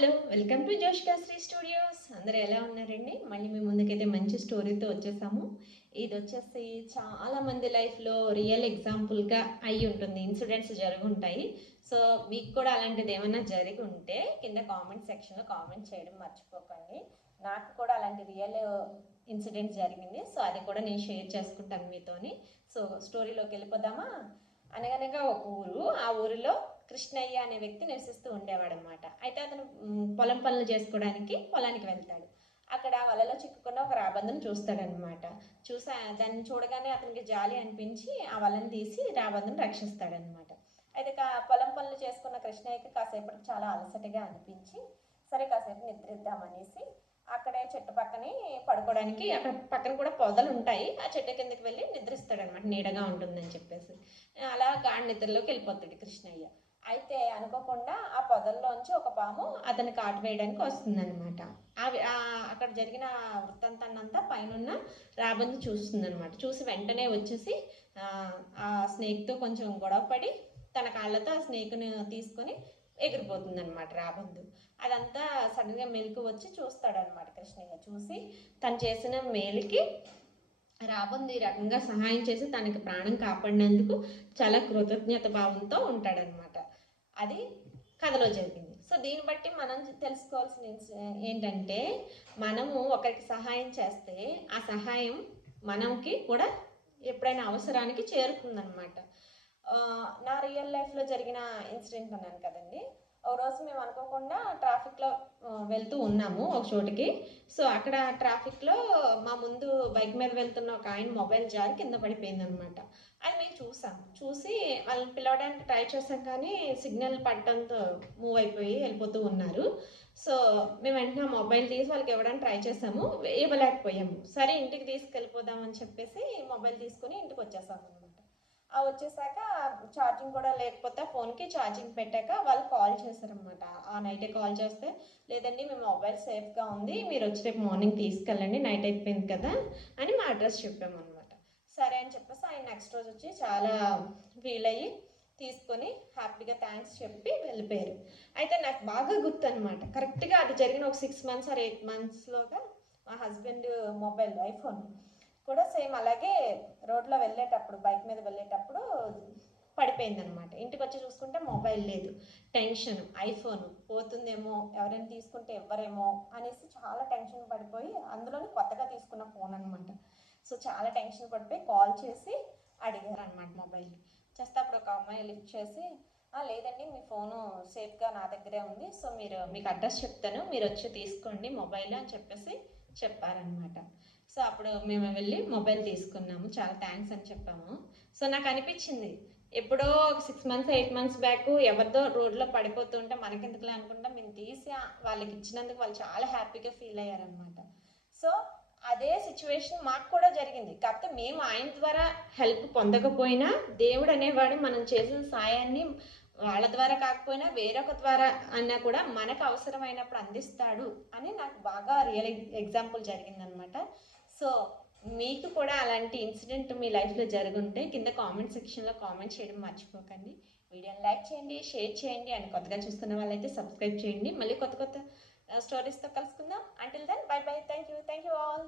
Hello! Welcome to జోష్‌కాశ్రీ studios. అందరూ ఎలా ఉన్నారండి? మళ్ళీ మీ ముందుకైతే మంచి స్టోరీతో వచ్చేసాము. ఇదొచ్చేసి చాలా మంది లైఫ్‌లో రియల్ ఎగ్జాంపుల్‌గా అయ్యుంటుంది. ఇన్సిడెంట్స్ జరుగుంటాయి. సో, మీకు కూడా అలాంటిదేమన్నా జరిగుంటే కింద కామెంట్ సెక్షన్‌లో కామెంట్ చేయడం మర్చిపోకండి. నాకు కూడా అలాంటి రియల్ ఇన్సిడెంట్ జరిగింది. సో, అది కూడా నేను షేర్ చేసుకుంటాను మీతోని. సో, స్టోరీలోకి వెళ్ళిపోదామా? అనగనగా ఒక ఊరు. ఆ ఊరిలో కృష్ణయ్య అనే వ్యక్తి నివసిస్తూ ఉండేవాడనమాట. అయితే అతను పొలం పనులు చేసుకోవడానికి పొలానికి వెళ్తాడు. అక్కడ వలలో చిక్కుకున్న ఒక రాబందును చూస్తాడనమాట. దాన్ని చూడగానే అతనికి జాలి అనిపించి ఆ వలను తీసి రాబందును రక్షిస్తాడనమాట. అయితే పొలం పనులు చేసుకున్న కృష్ణయ్యకి కాసేపటికి చాలా అలసటగా అనిపించి సరే కాసేపు నిద్రిద్దామనేసి అక్కడే చెట్టు పక్కనే పడుకోవడానికి అక్కడ పక్కన కూడా పొదలు ఉంటాయి. ఆ చెట్టు కిందకి వెళ్ళి నిద్రిస్తాడనమాట. నీడగా ఉంటుందని చెప్పేసి. అలా గాఢ నిద్రలోకి వెళ్ళిపోతాడు కృష్ణయ్య. అయితే అనుకోకుండా ఆ పొదల్లోంచి ఒక పాము అతన్ని కాటు వేయడానికి వస్తుందనమాట. అక్కడ జరిగిన వృత్తాంతాన్నంతా పైనున్న రాబందు చూస్తుందనమాట. చూసి వెంటనే వచ్చేసి ఆ స్నేక్‌తో కొంచెం గొడవపడి తన కాళ్ళతో ఆ స్నేక్‌ని తీసుకొని ఎగిరిపోతుందనమాట రాబందు. అదంతా సడన్‌గా మెలుకువ వచ్చి చూస్తాడనమాట కృష్ణయ్య. చూసి తను చేసిన మేలుకి రాబందు ఈ రకంగా సహాయం చేసి తనకి ప్రాణం కాపాడినందుకు చాలా కృతజ్ఞత భావంతో ఉంటాడనమాట. అది కథలో జరిగింది. సో దీన్ని బట్టి మనం తెలుసుకోవాల్సిన ఏంటంటే మనము ఒకరికి సహాయం చేస్తే ఆ సహాయం మనకి కూడా ఎప్పుడైనా అవసరానికి చేరుతుందనమాట. నా రియల్ లైఫ్లో జరిగిన ఇన్సిడెంట్ అన్నాను కదండి. ఒక రోజు మేము అనుకోకుండా ట్రాఫిక్లో వెళ్తూ ఉన్నాము ఒక చోటికి. సో అక్కడ ట్రాఫిక్లో మా ముందు బైక్ మీద వెళ్తున్న ఒక ఆయన మొబైల్ జారి కింద పడిపోయిందనమాట. అది మేము చూసి వాళ్ళని పిలవడానికి ట్రై చేసాం కానీ సిగ్నల్ పడటంతో మూవ్ అయిపోయి వెళ్ళిపోతూ ఉన్నారు. సో మేము వెంటనే మొబైల్ తీసి వాళ్ళకి ఇవ్వడానికి ట్రై చేసాము, ఇవ్వలేకపోయాము. సరే ఇంటికి తీసుకెళ్ళిపోదామని చెప్పేసి మొబైల్ తీసుకుని ఇంటికి వచ్చేసాము అనమాట. వచ్చేసాక ఛార్జింగ్ కూడా లేకపోతే ఫోన్కి ఛార్జింగ్ పెట్టాక వాళ్ళు కాల్ చేశారనమాట. ఆ నైటే కాల్ చేస్తే లేదండి మీ మొబైల్ సేఫ్గా ఉంది, మీరు వచ్చి రేపు మార్నింగ్ తీసుకెళ్ళండి, నైట్ అయిపోయింది కదా అని మా అడ్రస్ చెప్పామన్నమాట. సరే అని చెప్పేసి ఆయన నెక్స్ట్ రోజు వచ్చి చాలా ఫీల్ అయ్యి తీసుకొని హ్యాపీగా థ్యాంక్స్ చెప్పి వెళ్ళిపోయారు. అయితే నాకు బాగా గుర్తు అనమాట. కరెక్ట్గా అది జరిగిన ఒక 6 మంత్స్ ఆర్ 8 మంత్స్లోగా మా హస్బెండ్ మొబైల్ ఐఫోన్ కూడా సేమ్ అలాగే రోడ్లో వెళ్ళేటప్పుడు బైక్ మీద వెళ్ళేటప్పుడు పడిపోయిందనమాట. ఇంటికి వచ్చి చూసుకుంటే మొబైల్ లేదు. టెన్షన్, ఐఫోన్ పోతుందేమో, ఎవరైనా తీసుకుంటే ఇవ్వరేమో అనేసి చాలా టెన్షన్ పడిపోయి, అందులోనే కొత్తగా తీసుకున్న ఫోన్ అనమాట. సో చాలా టెన్షన్ పడిపోయి కాల్ చేసి అడిగారనమాట మొబైల్. చేస్తే అప్పుడు ఒక అమ్మాయి లిఫ్ట్ చేసి లేదండి మీ ఫోను సేఫ్గా నా దగ్గరే ఉంది, సో మీకు అడ్రస్ చెప్తాను, మీరు వచ్చి తీసుకోండి మొబైల్ అని చెప్పేసి చెప్పారనమాట. సో అప్పుడు మేము వెళ్ళి మొబైల్ తీసుకున్నాము. చాలా థ్యాంక్స్ అని చెప్పాము. సో నాకు అనిపించింది ఎప్పుడో ఒక 6 మంత్స్ 8 మంత్స్ బ్యాక్ ఎవరిదో రోడ్లో పడిపోతుంటే మనకెందుకులే అనుకుంటా మేము తీసి వాళ్ళకి ఇచ్చినందుకు వాళ్ళు చాలా హ్యాపీగా ఫీల్ అయ్యారనమాట. సో అదే సిచ్యువేషన్ మాకు కూడా జరిగింది. కాకపోతే మేము ఆయన ద్వారా హెల్ప్ పొందకపోయినా దేవుడు అనేవాడు మనం చేసిన సాయాన్ని వాళ్ళ ద్వారా కాకపోయినా వేరొక ద్వారా అన్నా కూడా మనకు అవసరమైనప్పుడు అందిస్తాడు అని నాకు బాగా రియల్ ఎగ్జాంపుల్ జరిగిందనమాట. సో మీకు కూడా అలాంటి ఇన్సిడెంట్ మీ లైఫ్లో జరుగుంటే కింద కామెంట్ సెక్షన్లో కామెంట్ చేయడం మర్చిపోకండి. వీడియోని లైక్ చేయండి, షేర్ చేయండి అండ్ కొత్తగా చూస్తున్న వాళ్ళైతే సబ్స్క్రైబ్ చేయండి. మళ్ళీ కొత్త స్టోరీస్తో కలుసుకుందాం. Until then bye bye. Thank you all.